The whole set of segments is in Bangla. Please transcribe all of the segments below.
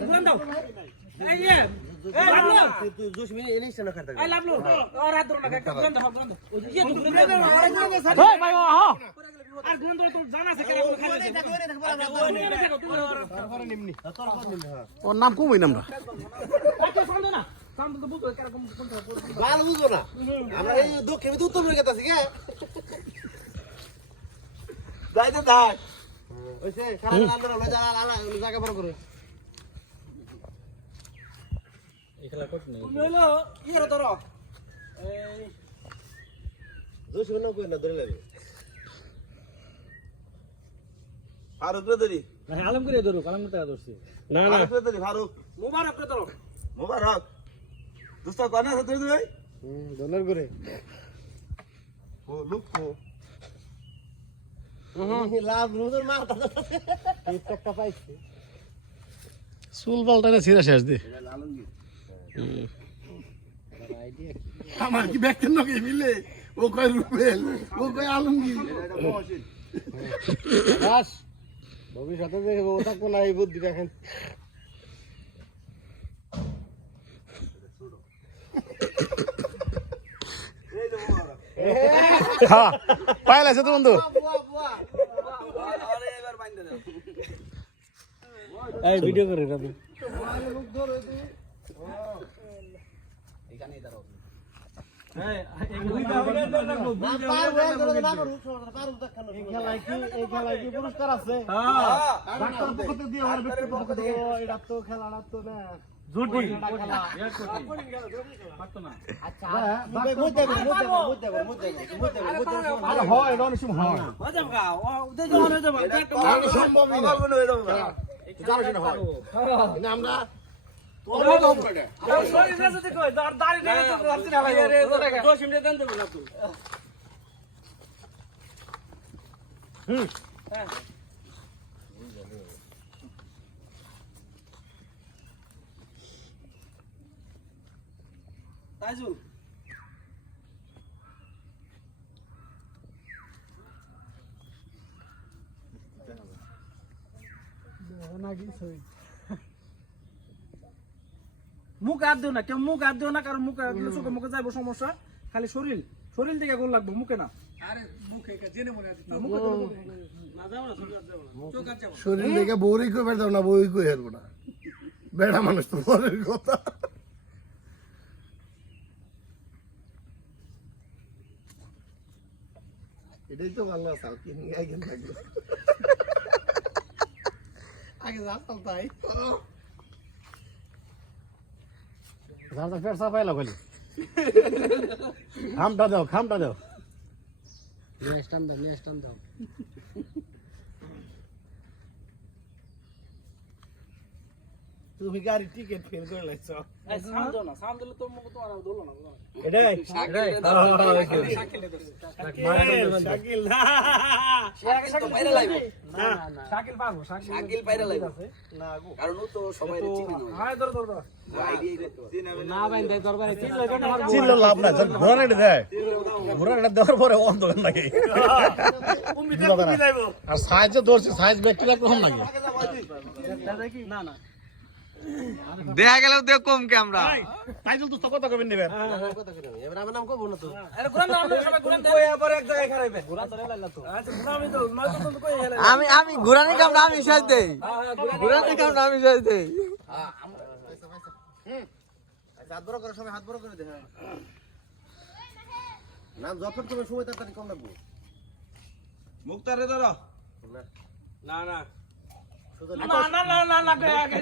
ঘুরান দাও এই যে এই লাভলো তুই জোশমি এনে ইসনা খাতা এই লাভলো আর হাত ধরো না ঘুরান দাও ওই যে ঘুরান দাও ওই ভাই ও আর ঘুরান দাও তো জানা আছে কেন খালি তারপরে নিমনি হ্যাঁ ওর নাম কমই নামটা আচ্ছা শান্ত না শান্ত তো বুঝো এরকম কোন ভালো বুঝো না আমরা এই দক্ষিণ তো উত্তর দিকে গেতাছি কে যাই তো দাই ওইসে খারাপ আন্দর আমরা জায়গা বড় করে এই খেলা করতে নেই তুমি হলো ইয়ে ধরো এই জোশমি না কই না ধরে লাগে ফারুক রে ধরি ভাই আলম করে ধরো আলম করে ধরছি না না ফারুক রে ধরি ফারুক মুবারক রে ধরো মোবারক দোস্ত কোনে আছে তুই ভাই ডলার করে ও লুক ও লাভ রুদের মাথা একটা পাইছে চুল পাল্টা না ছিঁড়া শেষ দি আলমগীর আমার কি ব্যাগের নগে মিলে ও কয় রুবেল ও কয় আলমগীর এটা মহসিন বাস ভবিষ্যতে দেখে ও থাকবো না এই বুদ্ধি দেখেন এই যে মোবারক হ্যাঁ পাইলাছে তো বন্ধু আরে এবার বাইন্দা দাও এই ভিডিও করে রাখো এই খেলায় কি পুরস্কার আছে ডাক্তার পক্ষ থেকে দিয়ে আমার ব্যক্তির পক্ষ থেকে এটা তো খেলাটা তো না জুটি খেলা পারতো না আচ্ছা আরে হয় এটা অনেক সময় হয় ও যাও গা ও দে দাও না যাও আমি সম্ভবই না আমার মনে হয়ে যাবে জানো কিনা হয় না আমরা শরীর রে যদি কই দাড়ি রে তো রাখতে না ভাই রে 10 মিনিট দেন দেব না তুই হ্যাঁ তাইজুল মুখ আর দিও না কেউ মুখ আর দিও না কারণ মুখ আর দিলে চোখে মুখে যাইবো সমস্যা খালি শরীর শরীর দিকে গোল লাগবে মুখে না শরীর দেখে বউরই কই বেড়াও না বউই কই হেরবো না বেড়া মানুষ তো বলের কথা এটাই তো ভালো আছে কি নিয়ে আইগেন থাকবে আগে জানতাম তাই জানতা ফের সাফাই লাগালি খামটা দাও নেক্সট টাইম দাও তুমি গাড়ি টিকেট ফেল করে লাইছো এই সাউন্ড দাও না সাউন্ড দিলে তো মুখ তো আর দলো না এটাই শাকিল না শাকিল বাইরে লাইবো না শাকিল পারবো শাকিল বাইরে লাইবো না গো কারণ ও তো সবাই চিনি না হ্যাঁ ধর আইডিয়া চিনাবে না ভাই দেই দরবারে চিল্ল লাভ না ঘোরা রেডি দেয় ঘোরা রেডি দেওয়ার পরে অন্ধ কেন লাগে তুমি যাইবো আর সাইজে ধরছি সাইজ ব্যক্তি লাগবে কম লাগে না না দেখা গেল দেখ কম কে আমরা তাইজুল তো কথা কবেন নেবেন কথা কই এবার আমার নাম কব না তো আরে ঘুরান না আমরা সবাই ঘুরান দেই এবার এক জায়গায় খারাইবে ঘুরা ধরে লাইলা তো আচ্ছা ঘুরামি তো নয় তো কই হেলা আমি ঘুরানি কামটা আমি সাজ দেই ঘুরানি কামটা আমি সাজ দেই হাত বড় করে সবাই হাত বড় করে দে নাম যখন তুমি সময় তাড়াতাড়ি কম লাগবে মুক্তারে ধরো না না না না না না আগে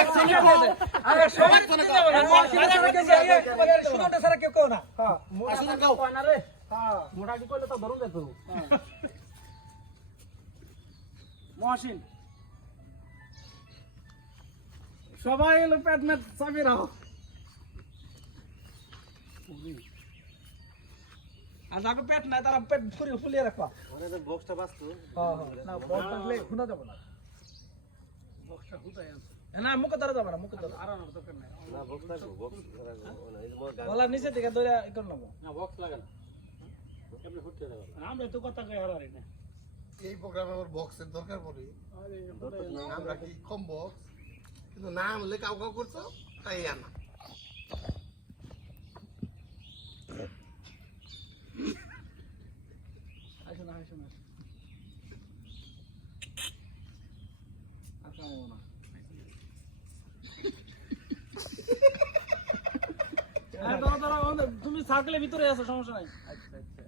এক সেকেন্ড আরে সবাই চলে যাও শুনোটা সারা কেউ কও না হ্যাঁ মোটা গাও কয় না রে হ্যাঁ মোটা কি কইলে তো ধরুন দে তো মহসিন সবাই এলো পেট মে চাবি রাখো আর যাকে পেট নাই তারা পেট ফুলিয়ে রাখবা মানে তো বক্সটা বাস্তু না বক্স থাকলে খুনা যাবে না বক্সটা হুদাই আছে না মুখ ধরে যাবে না মুখ ধরে আর না দরকার নাই না বক্সটা বক্স গলার নিচে থেকে ধরে ই করে নেবো না বক্স লাগা না কেমনে ফুটতে যাবে আমরা তো কথা কই হারারি না এই প্রোগ্রামে আমার বক্সের দরকার পড়ে আমরা কি কম বক্স কিন্তু না আনলে কাউ কাউ করছো তাই আনা আসো না আসো না আচ্ছা না তুমি সার্কেলের ভিতরে আছো সমস্যা নাই আচ্ছা আচ্ছা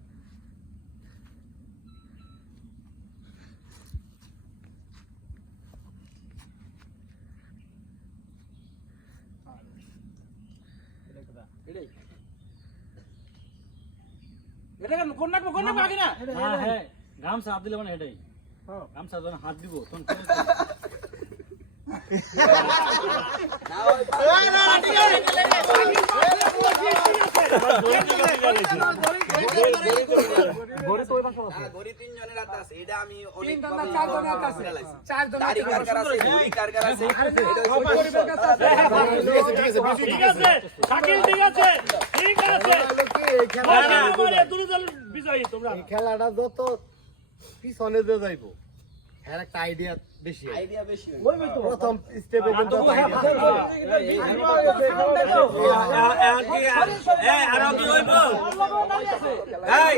এটা কেন কোন নাকবো আগে না হ্যাঁ হ্যাঁ গামছা হাত দিলে মানে এটাই গামছা যখন হাত দিব তখন গরি তিনজনের হাতে আছে এটা আমি অনেক চারজনের হাতে আছে চারজনের কার আছে গরি কার আছে ঠিক আছে শাকিল ঠিক আছে ঠিক আছে আমারে দুই দল বিজয়ী তোমরা খেলাটা যত পিছনে দিয়ে যাইবো এর একটা আইডিয়া বেশি আইডিয়া বেশি প্রথম স্টেপে কিন্তু আরো কি হইব এই